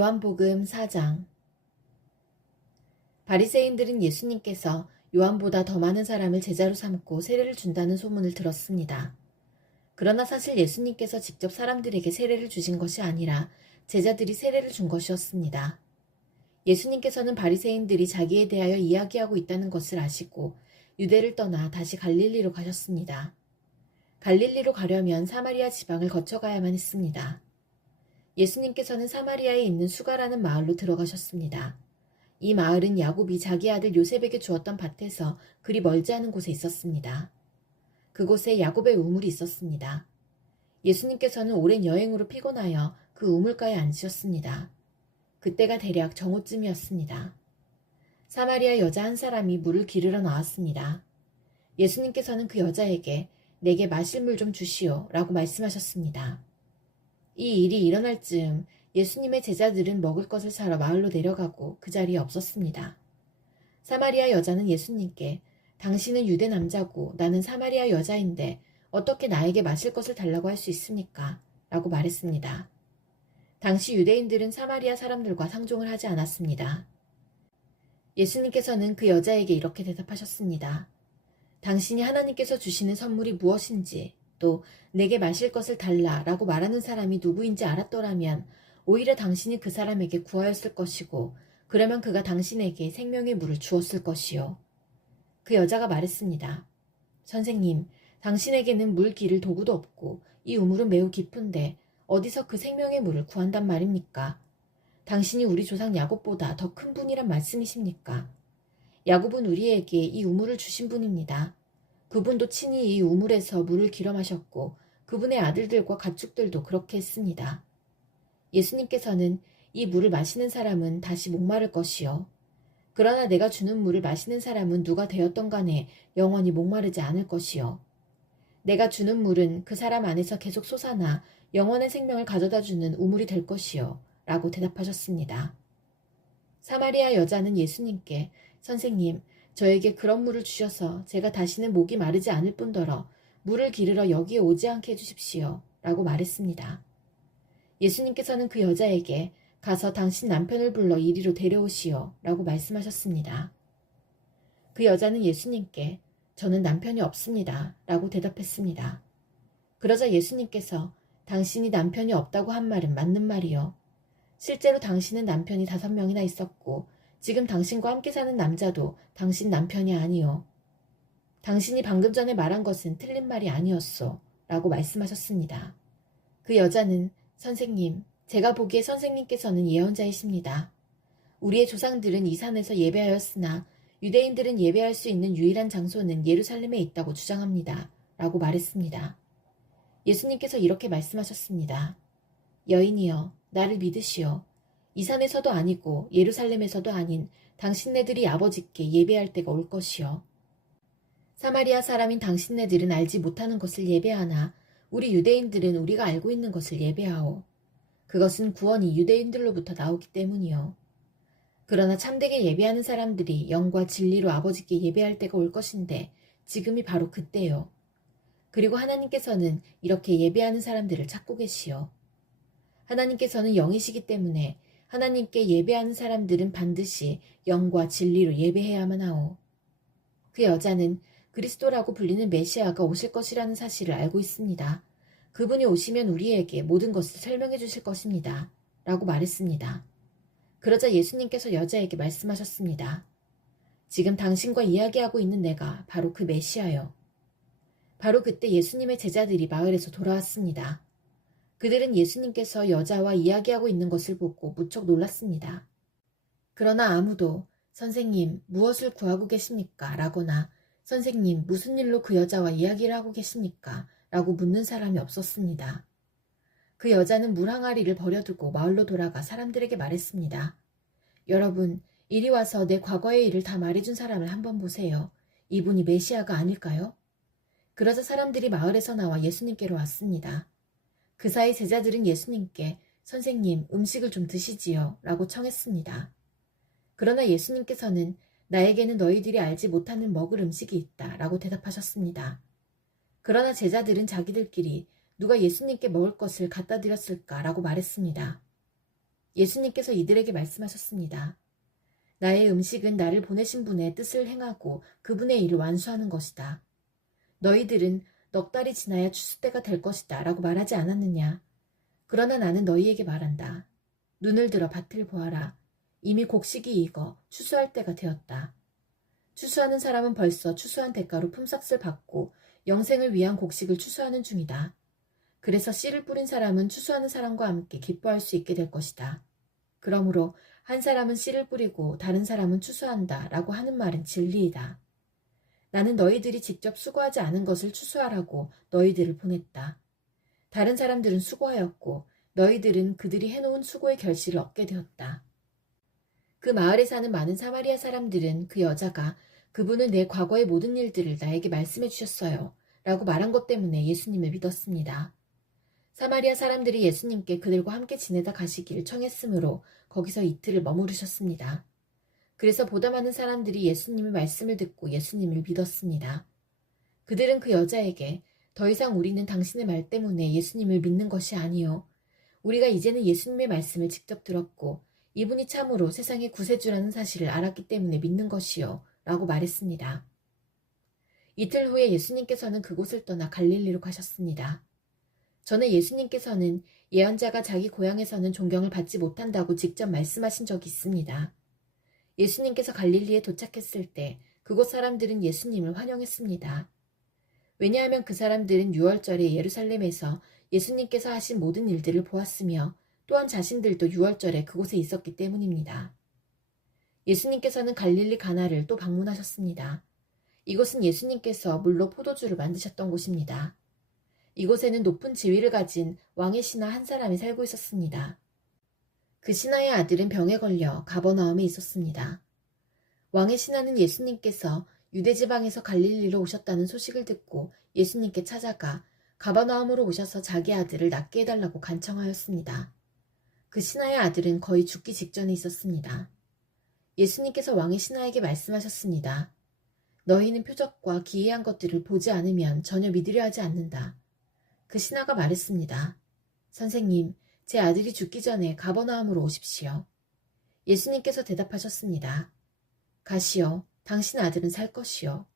요한복음 4장. 바리새인들은 예수님께서 요한보다 더 많은 사람을 제자로 삼고 세례를 준다는 소문을 들었습니다. 그러나 사실 예수님께서 직접 사람들에게 세례를 주신 것이 아니라 제자들이 세례를 준 것이었습니다. 예수님께서는 바리새인들이 자기에 대하여 이야기하고 있다는 것을 아시고 유대를 떠나 다시 갈릴리로 가셨습니다. 갈릴리로 가려면 사마리아 지방을 거쳐가야만 했습니다. 예수님께서는 사마리아에 있는 수가라는 마을로 들어가셨습니다. 이 마을은 야곱이 자기 아들 요셉에게 주었던 밭에서 그리 멀지 않은 곳에 있었습니다. 그곳에 야곱의 우물이 있었습니다. 예수님께서는 오랜 여행으로 피곤하여 그 우물가에 앉으셨습니다. 그때가 대략 정오쯤이었습니다. 사마리아 여자 한 사람이 물을 기르러 나왔습니다. 예수님께서는 그 여자에게 내게 마실 물 좀 주시오 라고 말씀하셨습니다. 이 일이 일어날 즈음 예수님의 제자들은 먹을 것을 사러 마을로 내려가고 그 자리에 없었습니다. 사마리아 여자는 예수님께 당신은 유대 남자고 나는 사마리아 여자인데 어떻게 나에게 마실 것을 달라고 할 수 있습니까? 라고 말했습니다. 당시 유대인들은 사마리아 사람들과 상종을 하지 않았습니다. 예수님께서는 그 여자에게 이렇게 대답하셨습니다. 당신이 하나님께서 주시는 선물이 무엇인지 또 내게 마실 것을 달라 라고 말하는 사람이 누구인지 알았더라면 오히려 당신이 그 사람에게 구하였을 것이고 그러면 그가 당신에게 생명의 물을 주었을 것이요. 그 여자가 말했습니다. 선생님, 당신에게는 물 기를 도구도 없고 이 우물은 매우 깊은데 어디서 그 생명의 물을 구한단 말입니까? 당신이 우리 조상 야곱보다 더 큰 분이란 말씀이십니까? 야곱은 우리에게 이 우물을 주신 분입니다. 그분도 친히 이 우물에서 물을 길어 마셨고 그분의 아들들과 가축들도 그렇게 했습니다. 예수님께서는 이 물을 마시는 사람은 다시 목마를 것이요. 그러나 내가 주는 물을 마시는 사람은 누가 되었던 간에 영원히 목마르지 않을 것이요. 내가 주는 물은 그 사람 안에서 계속 솟아나 영원의 생명을 가져다 주는 우물이 될 것이요. 라고 대답하셨습니다. 사마리아 여자는 예수님께 선생님, 저에게 그런 물을 주셔서 제가 다시는 목이 마르지 않을 뿐더러 물을 기르러 여기에 오지 않게 해주십시오. 라고 말했습니다. 예수님께서는 그 여자에게 가서 당신 남편을 불러 이리로 데려오시오. 라고 말씀하셨습니다. 그 여자는 예수님께 저는 남편이 없습니다. 라고 대답했습니다. 그러자 예수님께서 당신이 남편이 없다고 한 말은 맞는 말이요. 실제로 당신은 남편이 5명이나 있었고 지금 당신과 함께 사는 남자도 당신 남편이 아니요. 당신이 방금 전에 말한 것은 틀린 말이 아니었소. 라고 말씀하셨습니다. 그 여자는 선생님, 제가 보기에 선생님께서는 예언자이십니다. 우리의 조상들은 이 산에서 예배하였으나 유대인들은 예배할 수 있는 유일한 장소는 예루살렘에 있다고 주장합니다. 라고 말했습니다. 예수님께서 이렇게 말씀하셨습니다. 여인이여, 나를 믿으시오. 이 산에서도 아니고 예루살렘에서도 아닌 당신네들이 아버지께 예배할 때가 올 것이요. 사마리아 사람인 당신네들은 알지 못하는 것을 예배하나 우리 유대인들은 우리가 알고 있는 것을 예배하오. 그것은 구원이 유대인들로부터 나오기 때문이요. 그러나 참되게 예배하는 사람들이 영과 진리로 아버지께 예배할 때가 올 것인데 지금이 바로 그때요. 그리고 하나님께서는 이렇게 예배하는 사람들을 찾고 계시오. 하나님께서는 영이시기 때문에 하나님께 예배하는 사람들은 반드시 영과 진리로 예배해야만 하오. 그 여자는 그리스도라고 불리는 메시아가 오실 것이라는 사실을 알고 있습니다. 그분이 오시면 우리에게 모든 것을 설명해 주실 것입니다. 라고 말했습니다. 그러자 예수님께서 여자에게 말씀하셨습니다. 지금 당신과 이야기하고 있는 내가 바로 그 메시아요. 바로 그때 예수님의 제자들이 마을에서 돌아왔습니다. 그들은 예수님께서 여자와 이야기하고 있는 것을 보고 무척 놀랐습니다. 그러나 아무도 선생님, 무엇을 구하고 계십니까? 라거나 선생님, 무슨 일로 그 여자와 이야기를 하고 계십니까? 라고 묻는 사람이 없었습니다. 그 여자는 물 항아리를 버려두고 마을로 돌아가 사람들에게 말했습니다. 여러분, 이리 와서 내 과거의 일을 다 말해준 사람을 한번 보세요. 이분이 메시아가 아닐까요? 그러자 사람들이 마을에서 나와 예수님께로 왔습니다. 그 사이 제자들은 예수님께 선생님, 음식을 좀 드시지요. 라고 청했습니다. 그러나 예수님께서는 나에게는 너희들이 알지 못하는 먹을 음식이 있다. 라고 대답하셨습니다. 그러나 제자들은 자기들끼리 누가 예수님께 먹을 것을 갖다 드렸을까? 라고 말했습니다. 예수님께서 이들에게 말씀하셨습니다. 나의 음식은 나를 보내신 분의 뜻을 행하고 그분의 일을 완수하는 것이다. 너희들은 넉 달이 지나야 추수 때가 될 것이다 라고 말하지 않았느냐. 그러나 나는 너희에게 말한다. 눈을 들어 밭을 보아라. 이미 곡식이 익어 추수할 때가 되었다. 추수하는 사람은 벌써 추수한 대가로 품삯을 받고 영생을 위한 곡식을 추수하는 중이다. 그래서 씨를 뿌린 사람은 추수하는 사람과 함께 기뻐할 수 있게 될 것이다. 그러므로 한 사람은 씨를 뿌리고 다른 사람은 추수한다 라고 하는 말은 진리이다. 나는 너희들이 직접 수고하지 않은 것을 추수하라고 너희들을 보냈다. 다른 사람들은 수고하였고 너희들은 그들이 해놓은 수고의 결실을 얻게 되었다. 그 마을에 사는 많은 사마리아 사람들은 그 여자가 그분은 내 과거의 모든 일들을 나에게 말씀해 주셨어요 라고 말한 것 때문에 예수님을 믿었습니다. 사마리아 사람들이 예수님께 그들과 함께 지내다 가시길 청했으므로 거기서 이틀을 머무르셨습니다. 그래서 보다 많은 사람들이 예수님의 말씀을 듣고 예수님을 믿었습니다. 그들은 그 여자에게 더 이상 우리는 당신의 말 때문에 예수님을 믿는 것이 아니요. 우리가 이제는 예수님의 말씀을 직접 들었고 이분이 참으로 세상의 구세주라는 사실을 알았기 때문에 믿는 것이요. 라고 말했습니다. 이틀 후에 예수님께서는 그곳을 떠나 갈릴리로 가셨습니다. 전에 예수님께서는 예언자가 자기 고향에서는 존경을 받지 못한다고 직접 말씀하신 적이 있습니다. 예수님께서 갈릴리에 도착했을 때 그곳 사람들은 예수님을 환영했습니다. 왜냐하면 그 사람들은 유월절에 예루살렘에서 예수님께서 하신 모든 일들을 보았으며 또한 자신들도 유월절에 그곳에 있었기 때문입니다. 예수님께서는 갈릴리 가나를 또 방문하셨습니다. 이곳은 예수님께서 물로 포도주를 만드셨던 곳입니다. 이곳에는 높은 지위를 가진 왕의 신하 한 사람이 살고 있었습니다. 그 신하의 아들은 병에 걸려 가버나움에 있었습니다. 왕의 신하는 예수님께서 유대지방에서 갈릴리로 오셨다는 소식을 듣고 예수님께 찾아가 가버나움으로 오셔서 자기 아들을 낫게 해달라고 간청하였습니다. 그 신하의 아들은 거의 죽기 직전에 있었습니다. 예수님께서 왕의 신하에게 말씀하셨습니다. 너희는 표적과 기이한 것들을 보지 않으면 전혀 믿으려 하지 않는다. 그 신하가 말했습니다. 선생님, 제 아들이 죽기 전에 가버나움으로 오십시오. 예수님께서 대답하셨습니다. 가시오, 당신 아들은 살 것이요.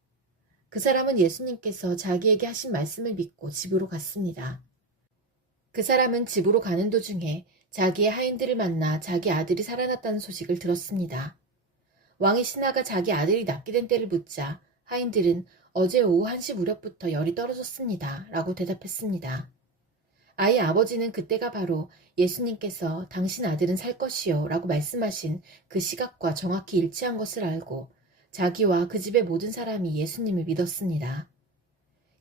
그 사람은 예수님께서 자기에게 하신 말씀을 믿고 집으로 갔습니다. 그 사람은 집으로 가는 도중에 자기의 하인들을 만나 자기 아들이 살아났다는 소식을 들었습니다. 왕의 신하가 자기 아들이 낫게 된 때를 묻자 하인들은 어제 오후 1시 무렵부터 열이 떨어졌습니다. 라고 대답했습니다. 아이 아버지는 그때가 바로 예수님께서 당신 아들은 살 것이요 라고 말씀하신 그 시각과 정확히 일치한 것을 알고 자기와 그 집의 모든 사람이 예수님을 믿었습니다.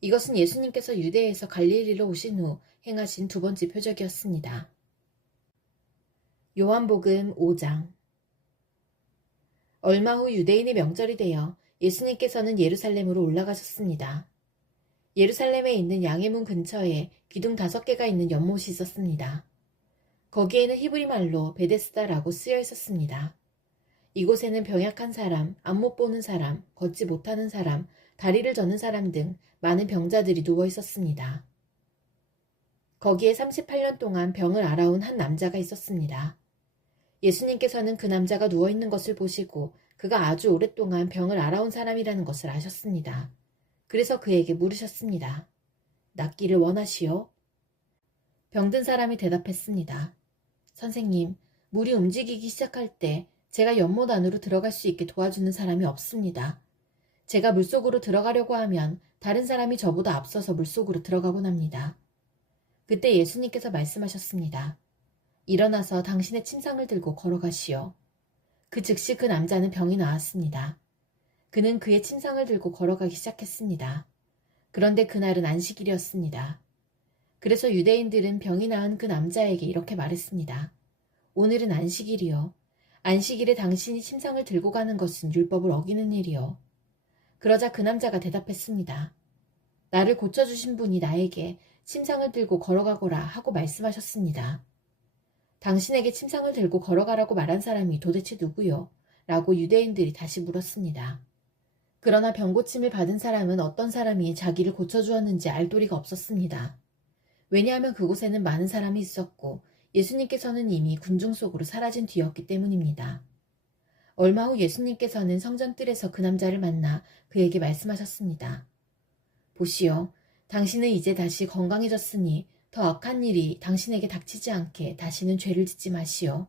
이것은 예수님께서 유대에서 갈릴리로 오신 후 행하신 두 번째 표적이었습니다. 요한복음 5장. 얼마 후 유대인의 명절이 되어 예수님께서는 예루살렘으로 올라가셨습니다. 예루살렘에 있는 양의 문 근처에 기둥 5개가 있는 연못이 있었습니다. 거기에는 히브리 말로 베데스다라고 쓰여 있었습니다. 이곳에는 병약한 사람, 안 못 보는 사람, 걷지 못하는 사람, 다리를 저는 사람 등 많은 병자들이 누워 있었습니다. 거기에 38년 동안 병을 앓아온 한 남자가 있었습니다. 예수님께서는 그 남자가 누워있는 것을 보시고 그가 아주 오랫동안 병을 앓아온 사람이라는 것을 아셨습니다. 그래서 그에게 물으셨습니다. 낫기를 원하시오? 병든 사람이 대답했습니다. 선생님, 물이 움직이기 시작할 때 제가 연못 안으로 들어갈 수 있게 도와주는 사람이 없습니다. 제가 물속으로 들어가려고 하면 다른 사람이 저보다 앞서서 물속으로 들어가곤 합니다. 그때 예수님께서 말씀하셨습니다. 일어나서 당신의 침상을 들고 걸어가시오. 그 즉시 그 남자는 병이 나았습니다. 그는 그의 침상을 들고 걸어가기 시작했습니다. 그런데 그날은 안식일이었습니다. 그래서 유대인들은 병이 나은 그 남자에게 이렇게 말했습니다. 오늘은 안식일이요. 안식일에 당신이 침상을 들고 가는 것은 율법을 어기는 일이요. 그러자 그 남자가 대답했습니다. 나를 고쳐주신 분이 나에게 침상을 들고 걸어가거라 하고 말씀하셨습니다. 당신에게 침상을 들고 걸어가라고 말한 사람이 도대체 누구요? 라고 유대인들이 다시 물었습니다. 그러나 병고침을 받은 사람은 어떤 사람이 자기를 고쳐주었는지 알 도리가 없었습니다. 왜냐하면 그곳에는 많은 사람이 있었고 예수님께서는 이미 군중 속으로 사라진 뒤였기 때문입니다. 얼마 후 예수님께서는 성전뜰에서 그 남자를 만나 그에게 말씀하셨습니다. 보시오, 당신은 이제 다시 건강해졌으니 더 악한 일이 당신에게 닥치지 않게 다시는 죄를 짓지 마시오.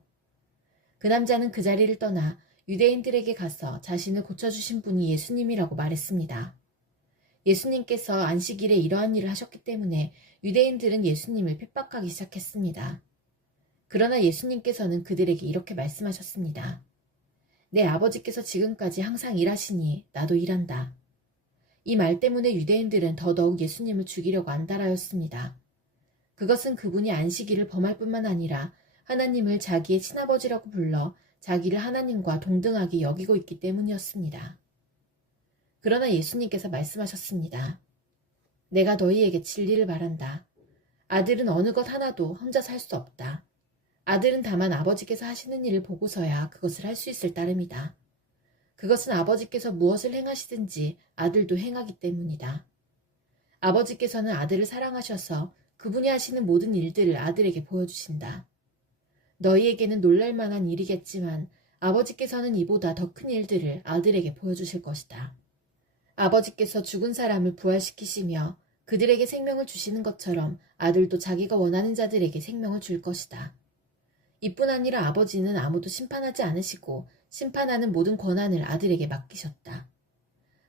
그 남자는 그 자리를 떠나 유대인들에게 가서 자신을 고쳐주신 분이 예수님이라고 말했습니다. 예수님께서 안식일에 이러한 일을 하셨기 때문에 유대인들은 예수님을 핍박하기 시작했습니다. 그러나 예수님께서는 그들에게 이렇게 말씀하셨습니다. 내 아버지께서 지금까지 항상 일하시니 나도 일한다. 이 말 때문에 유대인들은 더더욱 예수님을 죽이려고 안달하였습니다. 그것은 그분이 안식일을 범할 뿐만 아니라 하나님을 자기의 친아버지라고 불러 자기를 하나님과 동등하게 여기고 있기 때문이었습니다. 그러나 예수님께서 말씀하셨습니다. 내가 너희에게 진리를 말한다. 아들은 어느 것 하나도 혼자서 할 수 없다. 아들은 다만 아버지께서 하시는 일을 보고서야 그것을 할 수 있을 따름이다. 그것은 아버지께서 무엇을 행하시든지 아들도 행하기 때문이다. 아버지께서는 아들을 사랑하셔서 그분이 하시는 모든 일들을 아들에게 보여주신다. 너희에게는 놀랄만한 일이겠지만 아버지께서는 이보다 더 큰 일들을 아들에게 보여주실 것이다. 아버지께서 죽은 사람을 부활시키시며 그들에게 생명을 주시는 것처럼 아들도 자기가 원하는 자들에게 생명을 줄 것이다. 이뿐 아니라 아버지는 아무도 심판하지 않으시고 심판하는 모든 권한을 아들에게 맡기셨다.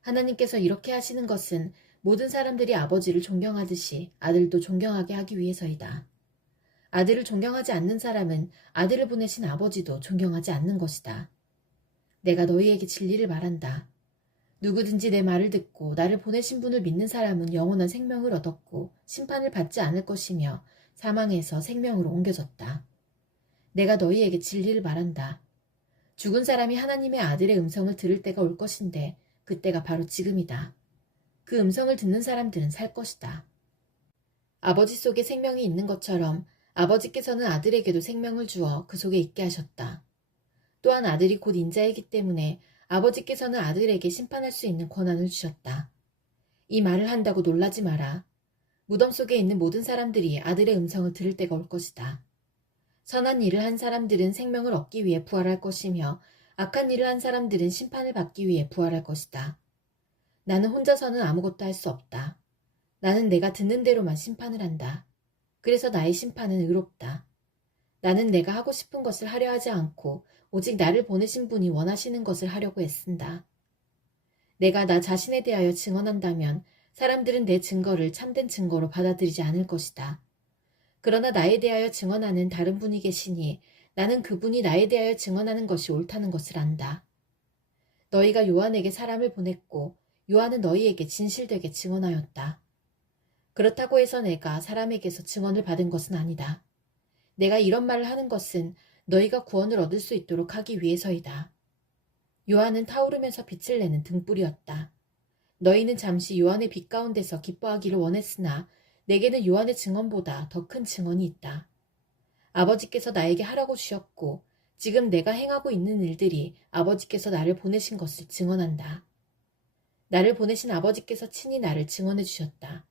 하나님께서 이렇게 하시는 것은 모든 사람들이 아버지를 존경하듯이 아들도 존경하게 하기 위해서이다. 아들을 존경하지 않는 사람은 아들을 보내신 아버지도 존경하지 않는 것이다. 내가 너희에게 진리를 말한다. 누구든지 내 말을 듣고 나를 보내신 분을 믿는 사람은 영원한 생명을 얻었고 심판을 받지 않을 것이며 사망에서 생명으로 옮겨졌다. 내가 너희에게 진리를 말한다. 죽은 사람이 하나님의 아들의 음성을 들을 때가 올 것인데 그때가 바로 지금이다. 그 음성을 듣는 사람들은 살 것이다. 아버지 속에 생명이 있는 것처럼 아버지께서는 아들에게도 생명을 주어 그 속에 있게 하셨다. 또한 아들이 곧 인자이기 때문에 아버지께서는 아들에게 심판할 수 있는 권한을 주셨다. 이 말을 한다고 놀라지 마라. 무덤 속에 있는 모든 사람들이 아들의 음성을 들을 때가 올 것이다. 선한 일을 한 사람들은 생명을 얻기 위해 부활할 것이며 악한 일을 한 사람들은 심판을 받기 위해 부활할 것이다. 나는 혼자서는 아무것도 할 수 없다. 나는 내가 듣는 대로만 심판을 한다. 그래서 나의 심판은 의롭다. 나는 내가 하고 싶은 것을 하려 하지 않고 오직 나를 보내신 분이 원하시는 것을 하려고 애쓴다. 내가 나 자신에 대하여 증언한다면 사람들은 내 증거를 참된 증거로 받아들이지 않을 것이다. 그러나 나에 대하여 증언하는 다른 분이 계시니 나는 그분이 나에 대하여 증언하는 것이 옳다는 것을 안다. 너희가 요한에게 사람을 보냈고 요한은 너희에게 진실되게 증언하였다. 그렇다고 해서 내가 사람에게서 증언을 받은 것은 아니다. 내가 이런 말을 하는 것은 너희가 구원을 얻을 수 있도록 하기 위해서이다. 요한은 타오르면서 빛을 내는 등불이었다. 너희는 잠시 요한의 빛 가운데서 기뻐하기를 원했으나 내게는 요한의 증언보다 더 큰 증언이 있다. 아버지께서 나에게 하라고 주셨고 지금 내가 행하고 있는 일들이 아버지께서 나를 보내신 것을 증언한다. 나를 보내신 아버지께서 친히 나를 증언해 주셨다.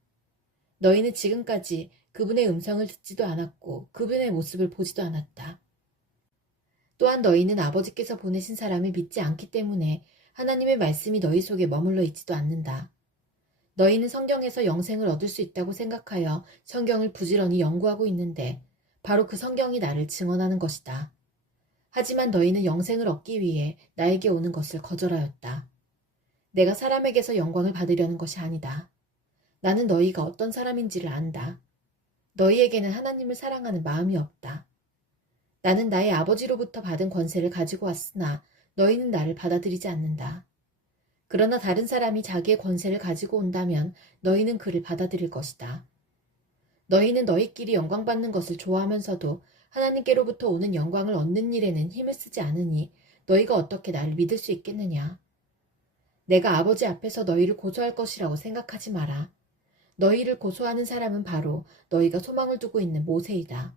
너희는 지금까지 그분의 음성을 듣지도 않았고 그분의 모습을 보지도 않았다. 또한 너희는 아버지께서 보내신 사람을 믿지 않기 때문에 하나님의 말씀이 너희 속에 머물러 있지도 않는다. 너희는 성경에서 영생을 얻을 수 있다고 생각하여 성경을 부지런히 연구하고 있는데 바로 그 성경이 나를 증언하는 것이다. 하지만 너희는 영생을 얻기 위해 나에게 오는 것을 거절하였다. 내가 사람에게서 영광을 받으려는 것이 아니다. 나는 너희가 어떤 사람인지를 안다. 너희에게는 하나님을 사랑하는 마음이 없다. 나는 나의 아버지로부터 받은 권세를 가지고 왔으나 너희는 나를 받아들이지 않는다. 그러나 다른 사람이 자기의 권세를 가지고 온다면 너희는 그를 받아들일 것이다. 너희는 너희끼리 영광받는 것을 좋아하면서도 하나님께로부터 오는 영광을 얻는 일에는 힘을 쓰지 않으니 너희가 어떻게 나를 믿을 수 있겠느냐. 내가 아버지 앞에서 너희를 고소할 것이라고 생각하지 마라. 너희를 고소하는 사람은 바로 너희가 소망을 두고 있는 모세이다.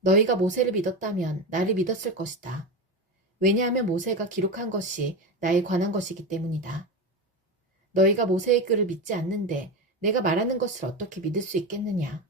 너희가 모세를 믿었다면 나를 믿었을 것이다. 왜냐하면 모세가 기록한 것이 나에 관한 것이기 때문이다. 너희가 모세의 글을 믿지 않는데 내가 말하는 것을 어떻게 믿을 수 있겠느냐.